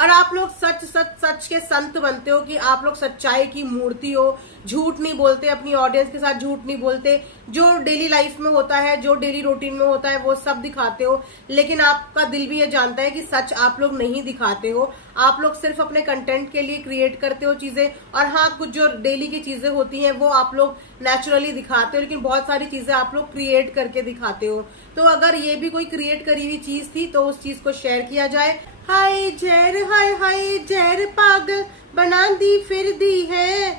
और आप लोग सच सच सच के संत बनते हो कि आप लोग सच्चाई की मूर्ति हो, झूठ नहीं बोलते, अपनी ऑडियंस के साथ झूठ नहीं बोलते, जो डेली लाइफ में होता है, जो डेली रूटीन में होता है वो सब दिखाते हो। लेकिन आपका दिल भी ये जानता है कि सच आप लोग नहीं दिखाते हो, आप लोग सिर्फ अपने कंटेंट के लिए क्रिएट करते हो चीजें। और हाँ, कुछ जो डेली की चीजें होती हैं वो आप लोग नेचुरली दिखाते हो, लेकिन बहुत सारी चीजें आप लोग क्रिएट करके दिखाते हो। तो अगर ये भी कोई क्रिएट करी हुई चीज थी तो उस चीज को शेयर किया जाए। हाय जहर, हाय हाय जहर, पागल बना दी फिर दी है।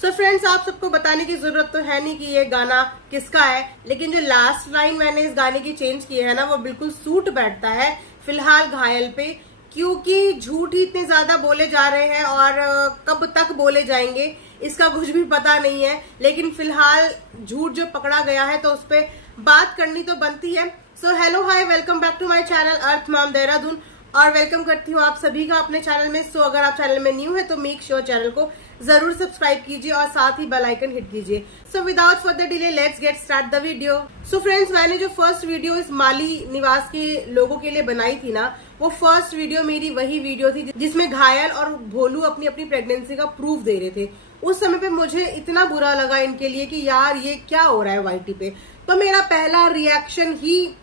सो फ्रेंड्स, आप सबको बताने की जरूरत तो है नहीं कि ये गाना किसका है, लेकिन जो लास्ट लाइन मैंने इस गाने की चेंज की है ना, वो बिल्कुल सूट बैठता है फिलहाल घायल पे, क्योंकि झूठ ही इतने ज्यादा बोले जा रहे हैं और कब तक बोले जाएंगे इसका कुछ भी पता नहीं है। लेकिन फिलहाल झूठ जो पकड़ा गया है तो उस पर बात करनी तो बनती है। So hello hi, welcome back to my channel earth mom Dehradun, और वेलकम करती हूँ आप सभी का अपने चैनल में। सो अगर आप चैनल में न्यू है तो मेक श्योर चैनल को जरूर सब्सक्राइब कीजिए और साथ ही बेल आइकन हिट कीजिए। So without further delay let's get start the video. So friends, मैंने जो फर्स्ट वीडियो इस माली निवास के लोगों के लिए बनाई थी ना, वो फर्स्ट वीडियो मेरी वही वीडियो थी जिसमें घायल और भोलू अपनी अपनी प्रेगनेंसी का प्रूफ दे रहे थे। उस समय पे मुझे इतना बुरा लगा इनके लिए कि यार ये क्या हो रहा है वाईटी पे। तो मेरा पहला रिएक्शन ही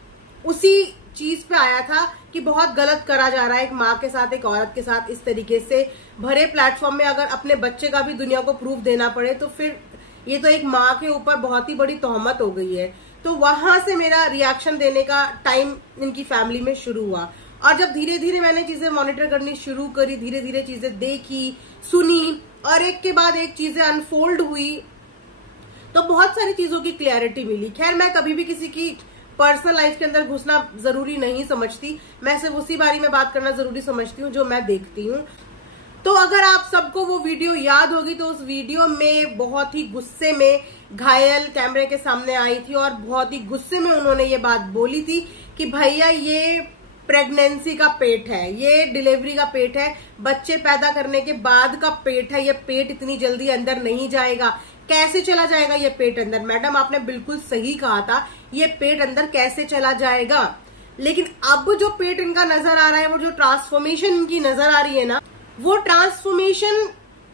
उसी चीज पे आया था कि बहुत गलत करा जा रहा है एक माँ के साथ, एक औरत के साथ। इस तरीके से भरे प्लेटफॉर्म में अगर अपने बच्चे का भी दुनिया को प्रूफ देना पड़े तो फिर ये तो एक माँ के ऊपर बहुत ही बड़ी तोहमत हो गई है। तो वहां से मेरा रिएक्शन देने का टाइम इनकी फैमिली में शुरू हुआ। और जब धीरे धीरे मैंने चीजें मॉनिटर करनी शुरू करी, धीरे धीरे चीजें देखी, सुनी और एक के बाद एक चीजें अनफोल्ड हुई, तो बहुत सारी चीजों की क्लैरिटी मिली। खैर, मैं कभी भी किसी की पर्सनल लाइफ के अंदर घुसना जरूरी नहीं समझती, मैं सिर्फ उसी बारे में बात करना जरूरी समझती हूँ जो मैं देखती हूँ। तो अगर आप सबको वो वीडियो याद होगी तो उस वीडियो में बहुत ही गुस्से में घायल कैमरे के सामने आई थी और बहुत ही गुस्से में उन्होंने ये बात बोली थी कि भैया ये प्रेगनेंसी का पेट है, ये डिलीवरी का पेट है, बच्चे पैदा करने के बाद का पेट है, ये पेट इतनी जल्दी अंदर नहीं जाएगा। कैसे चला जाएगा ये पेट अंदर? मैडम आपने बिल्कुल सही कहा था, ये पेट अंदर कैसे चला जाएगा। लेकिन अब जो पेट इनका नजर आ रहा है, वो जो ट्रांसफॉर्मेशन इनकी नजर आ रही है ना, वो ट्रांसफॉर्मेशन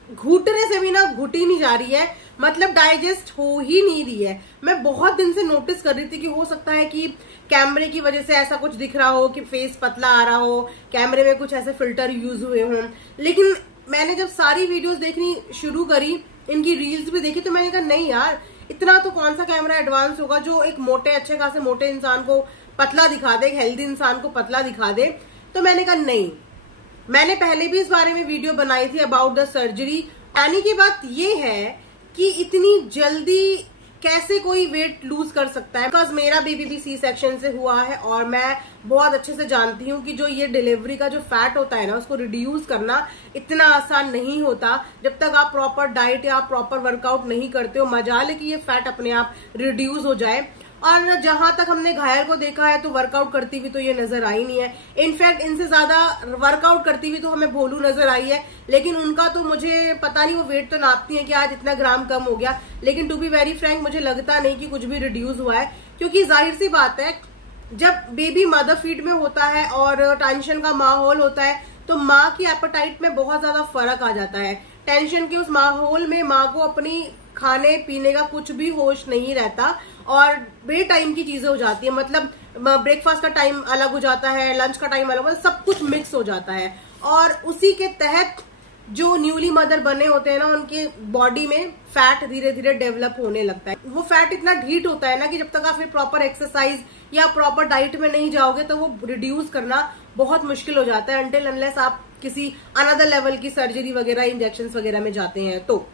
घुटने से भी ना घुटी नहीं जा रही है, मतलब डाइजेस्ट हो ही नहीं रही है। मैं बहुत दिन से नोटिस कर रही थी कि हो सकता है कि कैमरे की वजह से ऐसा कुछ दिख रहा हो कि फेस पतला आ रहा हो, कैमरे में कुछ ऐसे फिल्टर यूज हुए हों। लेकिन मैंने जब सारी वीडियोस देखनी शुरू करी, इनकी रील्स भी देखी, तो मैंने कहा नहीं यार, इतना तो कौन सा कैमरा एडवांस होगा जो एक मोटे अच्छे खासे मोटे इंसान को पतला दिखा दे, एक हेल्दी इंसान को पतला दिखा दे। तो मैंने कहा नहीं, मैंने पहले भी इस बारे में वीडियो बनाई थी अबाउट द सर्जरी। यानी की बात ये है कि इतनी जल्दी कैसे कोई वेट लूज कर सकता है, बिकॉज मेरा बेबी भी सी सेक्शन से हुआ है और मैं बहुत अच्छे से जानती हूँ कि जो ये डिलीवरी का जो फैट होता है ना, उसको रिड्यूस करना इतना आसान नहीं होता जब तक आप प्रॉपर डाइट या प्रॉपर वर्कआउट नहीं करते हो। मजाल है कि ये फैट अपने आप रिड्यूस हो जाए। और जहां तक हमने घायल को देखा है तो वर्कआउट करती हुई तो ये नजर आई नहीं है। इनफैक्ट इनसे ज्यादा वर्कआउट करती हुई तो हमें भोलू नजर आई है, लेकिन उनका तो मुझे पता नहीं, वो वेट तो नापती है कि आज इतना ग्राम कम हो गया, लेकिन टू बी वेरी फ्रैंक मुझे लगता नहीं कि कुछ भी रिड्यूस हुआ है। क्योंकि जाहिर सी बात है, जब बेबी मदर फीड में होता है और टेंशन का माहौल होता है तो माँ की एपेटाइट में बहुत ज्यादा फर्क आ जाता है। टेंशन के उस माहौल में माँ को अपनी खाने पीने का कुछ भी होश नहीं रहता और बे टाइम की चीजें हो जाती है, मतलब ब्रेकफास्ट का टाइम अलग हो जाता है, लंच का टाइम अलग, सब कुछ मिक्स हो जाता है। और उसी के तहत जो न्यूली मदर बने होते हैं ना, उनके बॉडी में फैट धीरे धीरे डेवलप होने लगता है। वो फैट इतना ढीट होता है ना कि जब तक आप फिर प्रॉपर एक्सरसाइज या प्रॉपर डाइट में नहीं जाओगे तो वो रिड्यूस करना बहुत मुश्किल हो जाता है, अनटिल अनलेस आप किसी अनदर लेवल की सर्जरी वगैरह, इंजेक्शन वगैरह में जाते हैं तो।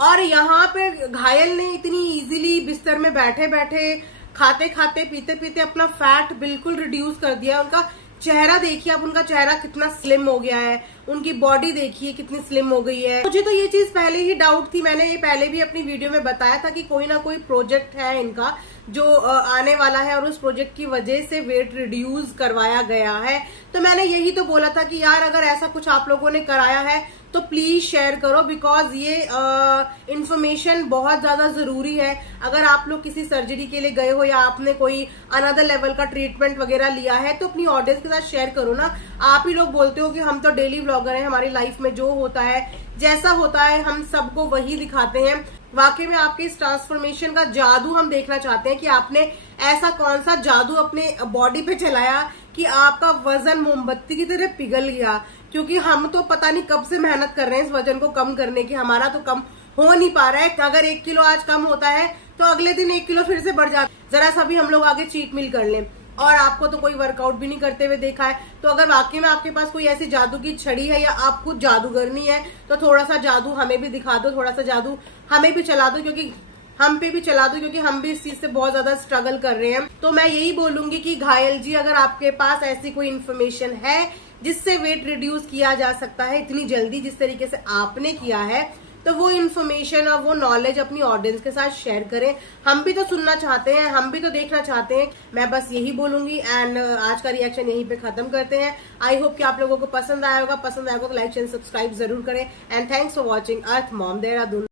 और यहाँ पे घायल ने इतनी इजीली बिस्तर में बैठे बैठे, खाते खाते, पीते पीते अपना फैट बिल्कुल रिड्यूस कर दिया। उनका चेहरा देखिए आप, उनका चेहरा कितना स्लिम हो गया है, उनकी बॉडी देखिए कितनी स्लिम हो गई है। मुझे तो ये चीज पहले ही डाउट थी, मैंने ये पहले भी अपनी वीडियो में बताया था कि कोई ना कोई प्रोजेक्ट है इनका जो आने वाला है, और उस प्रोजेक्ट की वजह से वेट रिड्यूस करवाया गया है। तो मैंने यही तो बोला था कि यार अगर ऐसा कुछ आप लोगों ने कराया है तो प्लीज शेयर करो, बिकॉज ये इंफॉर्मेशन बहुत ज्यादा जरूरी है। अगर आप लोग किसी सर्जरी के लिए गए हो या आपने कोई अनदर लेवल का ट्रीटमेंट वगैरह लिया है तो अपनी ऑडियंस के साथ शेयर करो ना। आप ही लोग बोलते हो कि हम तो डेली व्लॉगर हैं, हमारी लाइफ में जो होता है जैसा होता है हम सबको वही दिखाते हैं। वाकई में आपके इस ट्रांसफॉर्मेशन का जादू हम देखना चाहते हैं कि आपने ऐसा कौन सा जादू अपने बॉडी पे चलाया कि आपका वजन मोमबत्ती की तरह पिघल गया। क्योंकि हम तो पता नहीं कब से मेहनत कर रहे हैं इस वजन को कम करने की, हमारा तो कम हो नहीं पा रहा है। अगर 1 किलो आज कम होता है तो अगले दिन 1 किलो फिर से बढ़ जाता है। जरा सा भी हम लोग आगे चीट मील कर लें, और आपको तो कोई वर्कआउट भी नहीं करते हुए देखा है। तो अगर वाकई में आपके पास कोई ऐसी जादू की छड़ी है या आप खुद जादूगरनी है तो थोड़ा सा जादू हमें भी दिखा दो, थोड़ा सा जादू हमें भी चला दो, क्योंकि हम पे भी चला दो, क्योंकि हम भी इस चीज से बहुत ज्यादा स्ट्रगल कर रहे हैं। तो मैं यही बोलूंगी कि घायल जी, अगर आपके पास ऐसी कोई इन्फॉर्मेशन है जिससे वेट रिड्यूस किया जा सकता है इतनी जल्दी जिस तरीके से आपने किया है, तो वो इन्फॉर्मेशन और वो नॉलेज अपनी ऑडियंस के साथ शेयर करें। हम भी तो सुनना चाहते हैं, हम भी तो देखना चाहते हैं। मैं बस यही बोलूंगी एंड आज का रिएक्शन यहीं पे खत्म करते हैं। आई होप कि आप लोगों को पसंद आया होगा। पसंद आया होगा तो लाइक एंड सब्सक्राइब जरूर करें। And thanks for watching earth mom Dehradun.